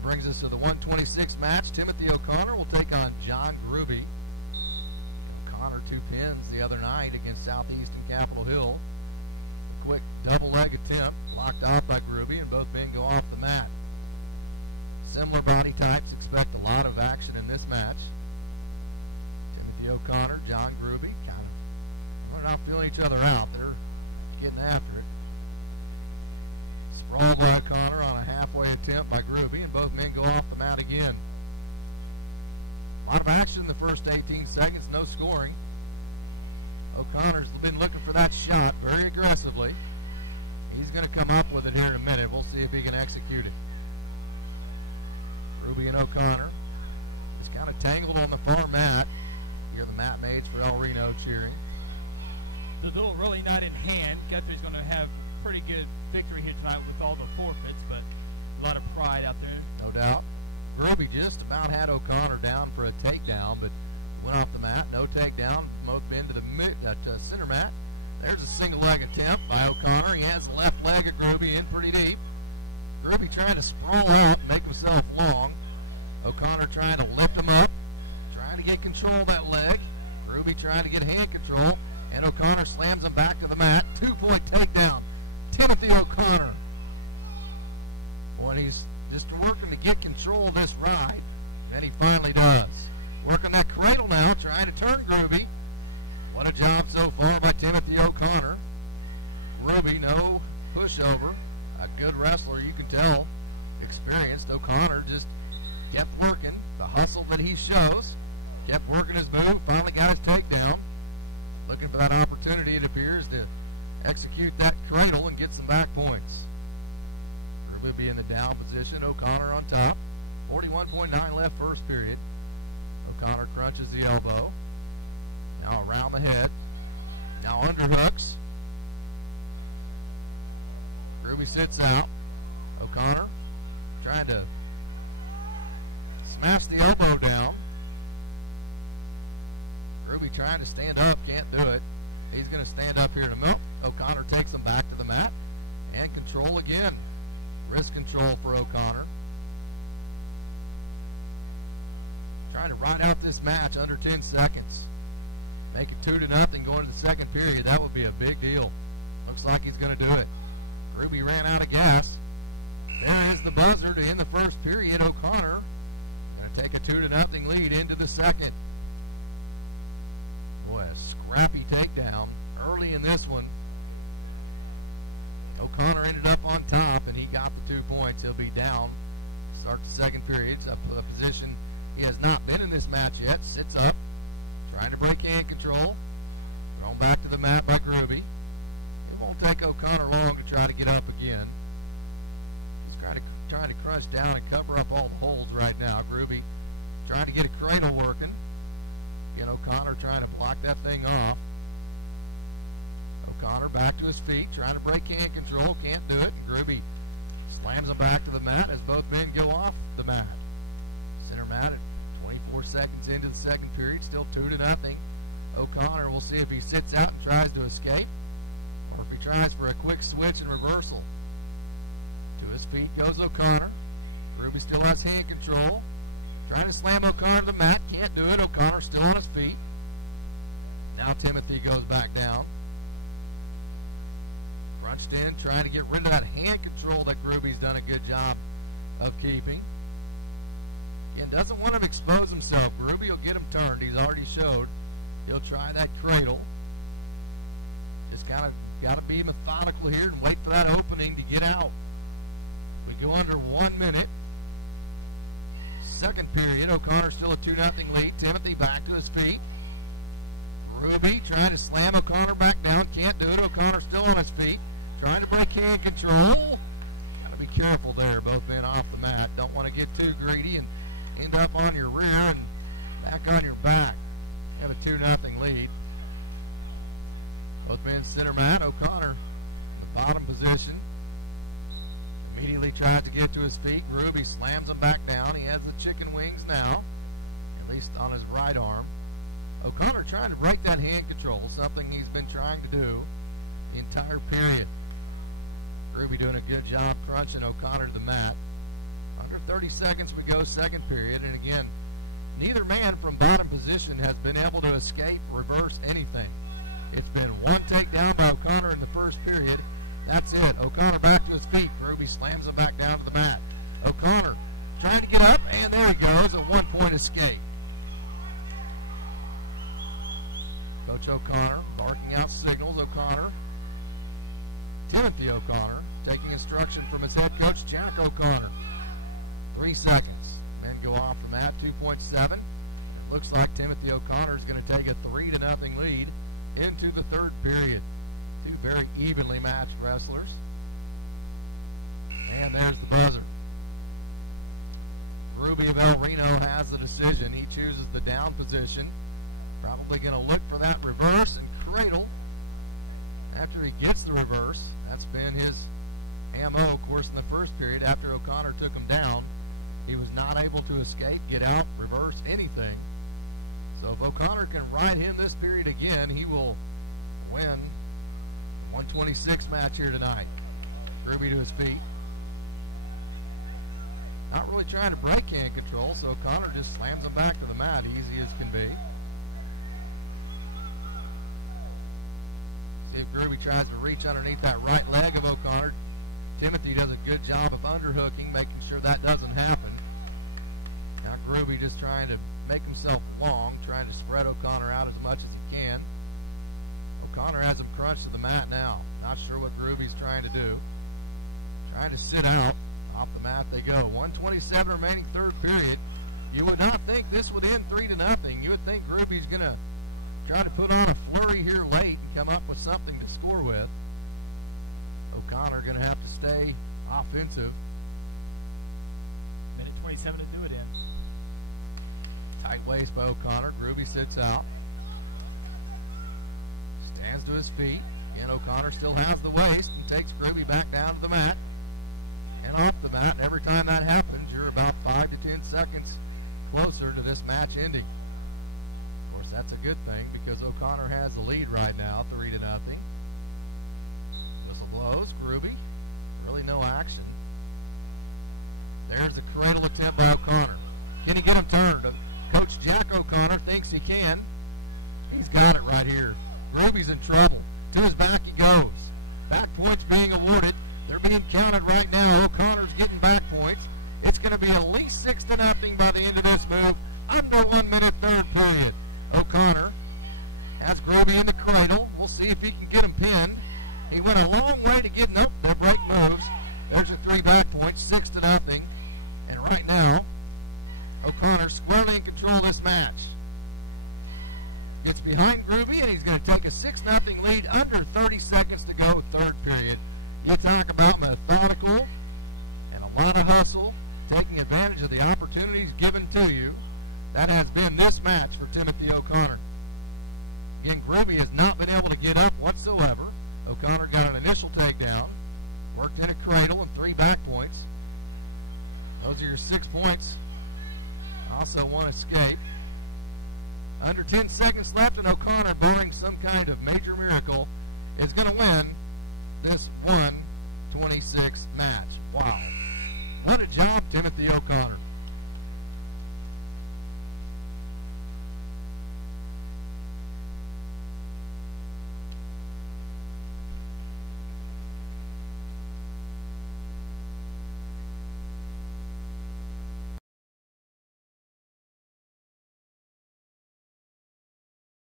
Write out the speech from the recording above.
That brings us to the 126 match. Timothy O'Connor will take on John Grube. O'Connor 2 pins the other night against Southeast and Capitol Hill. A quick double leg attempt, blocked off by Grube, and both men go off the mat. Similar body types, expect a lot of action in this match. Timothy O'Connor, John Grube, they're not feeling each other out. They're getting after it. Sprawl by O'Connor on a halfway attempt by Grube, and both men go off the mat again. A lot of action in the first 18 seconds, no scoring. O'Connor's been looking for that shot very aggressively. He's going to come up with it here in a minute. We'll see if he can execute it. Grube and O'Connor is kind of tangled on the far mat. Here are the mat mates for El Reno cheering. The duel really not in hand. Guthrie's going to have pretty good victory here tonight with all the forfeits, but a lot of pride out there. No doubt. Grube just about had O'Connor down for a takedown, but went off the mat. No takedown. Both been to the center mat. There's a single leg attempt by O'Connor. He has the left leg of Grube in pretty deep. Grube trying to sprawl out, make himself long. O'Connor trying to lift him up, trying to get control of that leg. Grube trying to get hand control, and O'Connor slams him back to the mat. 2-point takedown. Timothy O'Connor. Boy, he's just working to get control of this ride. Then he finally does. Working that cradle now, trying to turn Grube. What a job so far by Timothy O'Connor. Grube, no pushover. A good wrestler, you can tell. Experienced. O'Connor just kept working the hustle that he shows. Kept working his move. Finally got his takedown. Looking for that opportunity, it appears, to execute that cradle and get some back points. Grube be in the down position. O'Connor on top. 41.9 left first period. O'Connor crunches the elbow. Now around the head. Now underhooks. Grube sits out. O'Connor trying to smash the elbow down. Grube trying to stand up, can't do it. He's going to stand up here in a minute. O'Connor takes him back to the mat. And control again. Wrist control for O'Connor. Trying to ride out this match under 10 seconds. Make it 2-0 going into the second period. That would be a big deal. Looks like he's going to do it. Grube ran out of gas. There is the buzzer to end the first period. O'Connor going to take a 2-0 lead into the second. Boy, a scrappy takedown early in this one. O'Connor ended up on top, and he got the 2 points. He'll be down. Start the second period. It's up to a position he has not been in this match yet. Sits up, trying to break hand control. Thrown back to the mat by Grube. It won't take O'Connor long to try to get up again. He's trying to crunch down and cover up all the holds right now. Grube trying to get a cradle working. Again, O'Connor trying to block that thing off. O'Connor back to his feet, trying to break hand control. Can't do it. And Grube slams him back to the mat as both men go off the mat. Center mat at 24 seconds into the second period. Still 2-0. O'Connor, we'll see if he sits out and tries to escape, or if he tries for a quick switch and reversal. To his feet goes O'Connor. Grube still has hand control. Trying to slam O'Connor to the mat. Can't do it. O'Connor still on his feet. Now Timothy goes back down. Crunched in, trying to get rid of that hand control that Grube's done a good job of keeping. Again, doesn't want him to expose himself. Grube will get him turned. He's already showed he'll try that cradle. Just got to be methodical here and wait for that opening to get out. We go under 1 minute. Second period. O'Connor still a 2-0 lead. Timothy back to his feet. Grube trying to slam O'Connor back down. Can't do it. O'Connor still on his feet. Trying to break hand control. Got to be careful there. Both men off the mat. Don't want to get too greedy and end up on your rear and back on your back. Have a 2-0 lead. Both men center mat. O'Connor in the bottom position. Immediately tries to get to his feet. Grube slams him back down. He has the chicken wings now, at least on his right arm. O'Connor trying to break that hand control, something he's been trying to do the entire period. Grube doing a good job crunching O'Connor to the mat. Under 30 seconds we go, second period. And again, neither man from bottom position has been able to escape, reverse anything. It's been one takedown by O'Connor in the first period. That's it. O'Connor back to his feet. Grube slams him back down to the mat. O'Connor trying to get up, and there he goes, a one-point escape. Coach O'Connor barking out signals. O'Connor, Timothy O'Connor, taking instruction from his head coach, Jack O'Connor. 3 seconds. Men go off from that, 2.7. It looks like Timothy O'Connor is going to take a 3-0 lead into the third period. Two very evenly matched wrestlers. And there's the buzzer. Grube of El Reno has the decision. He chooses the down position. Probably going to look for that reverse and cradle after he gets the reverse. That's been his MO, of course, in the first period. After O'Connor took him down, he was not able to escape, get out, reverse, anything. So if O'Connor can ride him this period again, he will win the 126 match here tonight. Grube to his feet. Not really trying to break hand control, so O'Connor just slams him back to the mat, easy as can be. See if Grube tries to reach underneath that right leg of O'Connor. Timothy does a good job of underhooking, making sure that doesn't happen. Now Grube just trying to make himself long, trying to spread O'Connor out as much as he can. O'Connor has him crunched to the mat now. Not sure what Grube's trying to do. Trying to sit out. Off the mat they go. 1:27 remaining, third period. You would not think this would end 3-0. You would think Grube's going to try to put on a flurry here late and come up with something to score with. O'Connor going to have to stay offensive. Minute 27 to do it in. Tight waist by O'Connor. Grube sits out. Stands to his feet. Again, O'Connor still has the waist and takes Grube back down to the mat. And off the mat. Every time that happens, you're about 5 to 10 seconds closer to this match ending. Of course, that's a good thing because O'Connor has the lead right now, 3-0. Whistle blows. Grube, really no action. There's a cradle attempt by O'Connor. Can he get him turned? Coach Jack O'Connor thinks he can. He's got it right here. Grube's in trouble. To his back he goes. Back points being awarded. They're being counted right now. O'Connor's getting back points. It's going to be at least 6-0 by the end of this move. Under 1 minute, third period. O'Connor has Grube in the cradle. We'll see if he can get him pinned. He went a long way to get, nope, the break moves. There's a 3 back points, 6-0. And right now, O'Connor squarely in control of this match. Gets behind Grube, and he's going to take a 6-0 lead under 30 seconds to go, third period. You talk about methodical and a lot of hustle, taking advantage of the opportunities given to you. That has been this match for Timothy O'Connor. Again, Grube has not been able to get up whatsoever. O'Connor got an initial takedown, worked in a cradle and 3 back points. Those are your 6 points. Also 1 escape. Under 10 seconds left, and O'Connor, barring some kind of major miracle, is going to win this 126 match.